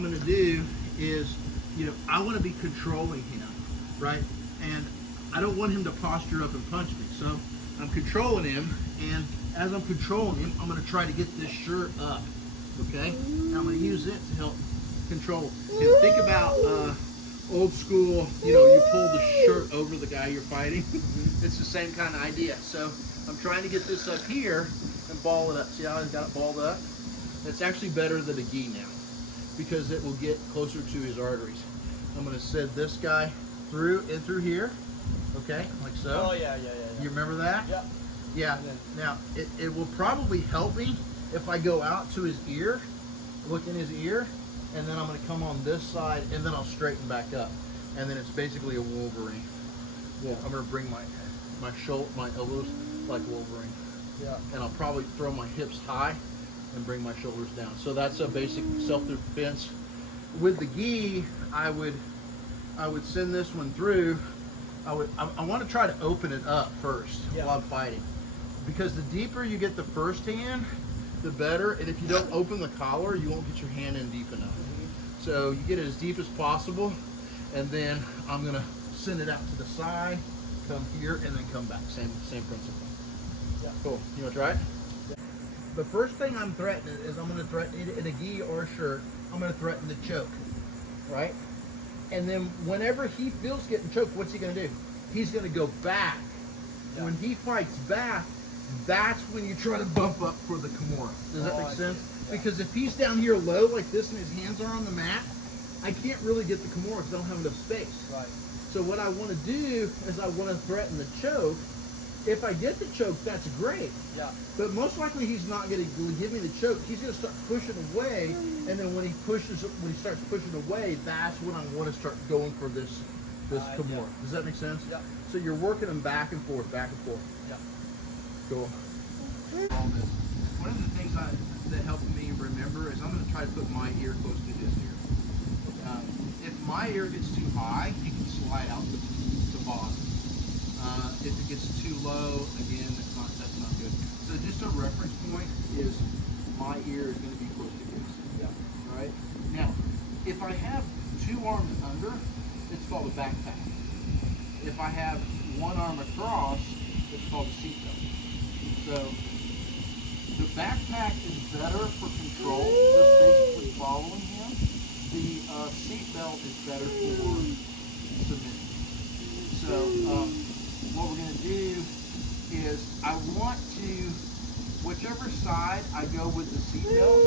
I'm going to do is, I want to be controlling him, right? And I don't want him to posture up and punch me. So I'm controlling him, and as I'm controlling him, I'm going to try to get this shirt up, okay? And I'm going to use it to help control. And think about old school, you pull the shirt over the guy you're fighting. It's the same kind of idea. So I'm trying to get this up here and ball it up. See how I've got it balled up? It's actually better than a gi now because it will get closer to his arteries. I'm going to send this guy through here, okay, like so. Oh, yeah. You remember that? Yeah. Yeah. Now, it will probably help me if I go out to his ear, look in his ear, and then I'm going to come on this side, and then I'll straighten back up. And then it's basically a Wolverine. Yeah. I'm going to bring my elbows like Wolverine. Yeah. And I'll probably throw my hips high and bring my shoulders down. So that's a basic self-defense. With the gi, I would send this one through. I want to try to open it up first while I'm fighting, because the deeper you get the first hand, the better. And if you don't open the collar, you won't get your hand in deep enough. So you get it as deep as possible, and then I'm gonna send it out to the side, come here, and then come back. Same principle. Yeah. Cool. You want to try it? Yeah. The first thing I'm threatening is I'm gonna threaten it in a gi or a shirt. I'm gonna threaten the choke, right? And then whenever he feels getting choked, what's he gonna do? He's gonna go back. Yeah. When he fights back, that's when you try to bump up for the Kimora. Does that make sense? Yeah. Because if he's down here low like this and his hands are on the mat, I can't really get the Kimora because I don't have enough space. Right. So what I want to do is I want to threaten the choke. If I get the choke, that's great. Yeah. But most likely he's not going to give me the choke. He's going to start pushing away, and then when he starts pushing away, that's when I want to start going for this Kimora. Yeah. Does that make sense? Yeah. So you're working them back and forth, back and forth. Yeah. Cool. One of the things that helped me remember is I'm going to try to put my ear close to his ear. If my ear gets too high, it can slide out the bottom. If it gets too low, again, that's not good. So just a reference point is my ear is going to be close to his. Yeah. All right. Now, if I have two arms under, it's called a backpack. If I have one arm across, it's called a seatbelt. So the backpack is better for control, just basically following him. The seatbelt is better for submitting. So what we're going to do is I want to, whichever side I go with the seatbelt,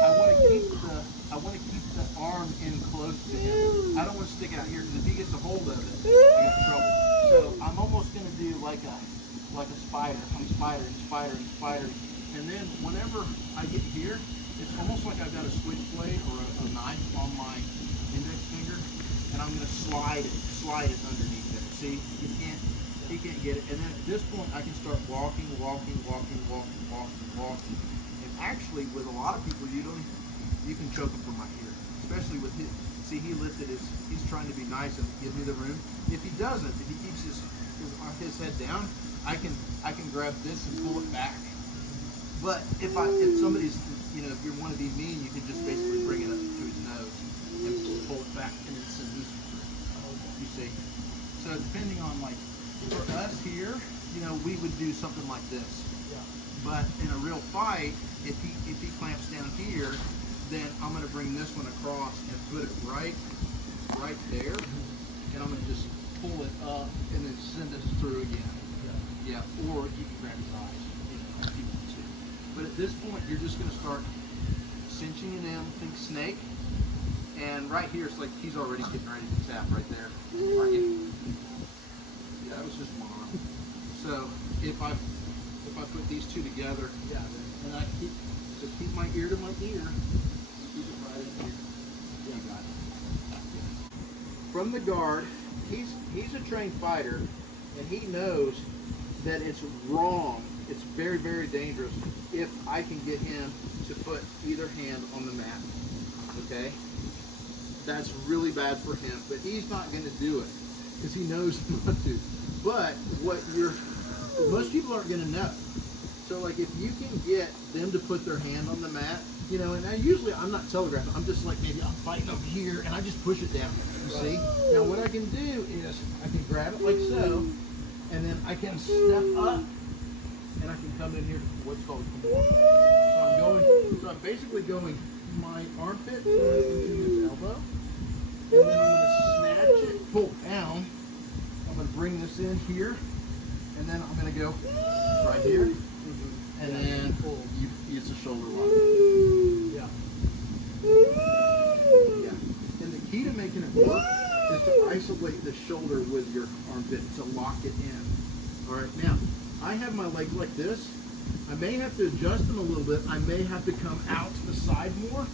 I want to keep the arm in close to him. I don't want to stick it out here because if he gets a hold of it, I get in trouble. So I'm almost going to do like a spider. I'm spider, and then whenever I get here, it's almost like I've got a switchblade or a knife on my index finger, and I'm going to slide it underneath there. See, he can't get it. And then at this point, I can start walking. And actually, with a lot of people, you can choke them from my ear, especially with his. See, he lifted he's trying to be nice and give me the room. If he doesn't, if he keeps his head down, I can grab this and pull it back. But if somebody's, if you want to be mean, you can just basically bring it up to his nose and pull it back, and then send this through. You see? So depending on, like, for us here, we would do something like this. Yeah. But in a real fight, if he clamps down here, then I'm going to bring this one across and put it right there, and I'm going to just pull it up and then send it through again. Yeah. Or you can grab his eyes, if you want to. But at this point, you're just going to start cinching it in. Think snake, and right here, it's like he's already getting ready to tap right there. Yeah, that was just one arm. So if I put these two together, and I keep my ear to my ear, keep it right in here. Yeah, got it. Yeah. From the guard, he's a trained fighter, and he knows that it's wrong. It's very, very dangerous if I can get him to put either hand on the mat. Okay? That's really bad for him, but he's not going to do it because he knows not to. But most people aren't going to know. So like if you can get them to put their hand on the mat, you know, and usually I'm not telegraphing. I'm just like maybe I'm fighting over here and I just push it down. You see? Now what I can do is I can grab it like so, and then I can step up and I can come in here to what's called Kimora. So I'm basically going my armpit into his elbow, and then I'm going to snatch it, pull down. I'm going to bring this in here, and then I'm going to go right here, and then you use the shoulder lock. Yeah. Yeah. And the key to making it work is to isolate the shoulder with your armpit to lock it in. All right. Now, I have my legs like this. I may have to adjust them a little bit. I may have to come out to the side more,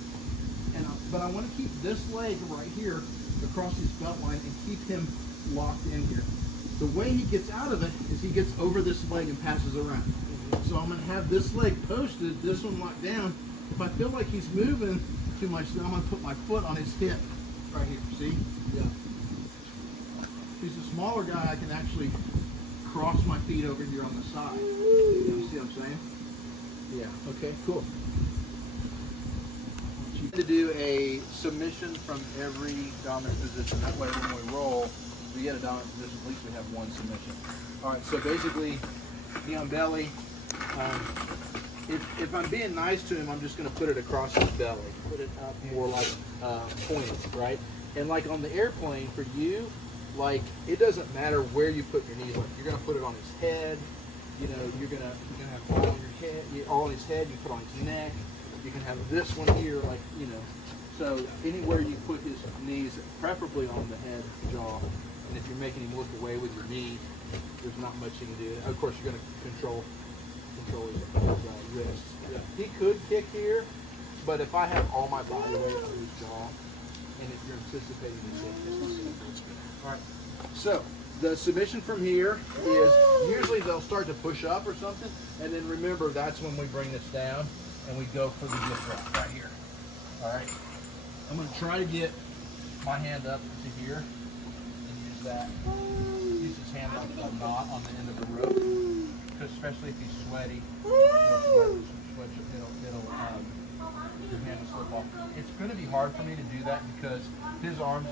but I want to keep this leg right here across his belt line and keep him locked in here. The way he gets out of it is he gets over this leg and passes around. So I'm going to have this leg posted, this one locked down. If I feel like he's moving too much, then I'm going to put my foot on his hip right here. See? Yeah. If he's a smaller guy, I can actually cross my feet over here on the side. You see what I'm saying? Yeah. Okay, cool. You need to do a submission from every dominant position. That way when we roll, we get a dominant position, at least we have one submission. All right, so basically, knee on belly. If I'm being nice to him, I'm just going to put it across his belly. Put it up more like pointed, right? And like on the airplane, for you, like it doesn't matter where you put your knees. Like you're going to put it on his head. You know, you're gonna have all on your head, all on his head. You put on his neck. You can have this one here, like you know. So anywhere you put his knees, preferably on the head, jaw. And if you're making him look away with your knee, there's not much you can do. Of course, you're going to control his wrists. Yeah. He could kick here, but if I have all my body weight on his jaw, and if you're anticipating this, all right. So the submission from here is usually they'll start to push up or something, and then remember that's when we bring this down and we go for the gift wrap right here. All right. I'm going to try to get my hand up to here. That use his hand like a knot on the end of the rope, because especially if he's sweaty, it'll your hand will slip off. It's going to be hard for me to do that because his arms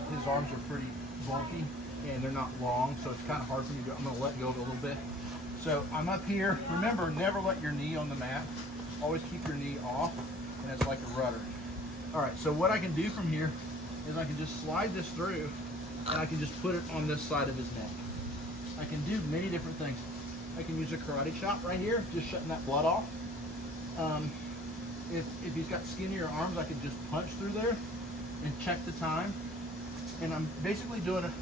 are pretty bulky and they're not long, so it's kind of hard for me to do. I'm going to let go of it a little bit. So I'm up here. Remember, never let your knee on the mat. Always keep your knee off, and it's like a rudder. All right. So what I can do from here is I can just slide this through. And I can just put it on this side of his neck. I can do many different things. I can use a karate chop right here, just shutting that blood off. If he's got skinnier arms, I can just punch through there and check the time. And I'm basically doing it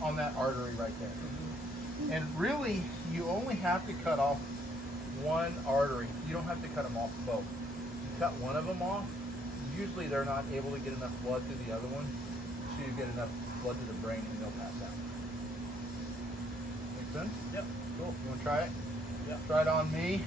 on that artery right there. And really, you only have to cut off one artery. You don't have to cut them off both. You cut one of them off, usually they're not able to get enough blood through the other one to get enough blood to the brain and they'll pass out. Make sense? Yep. Cool. You want to try it? Yep. Try it on me.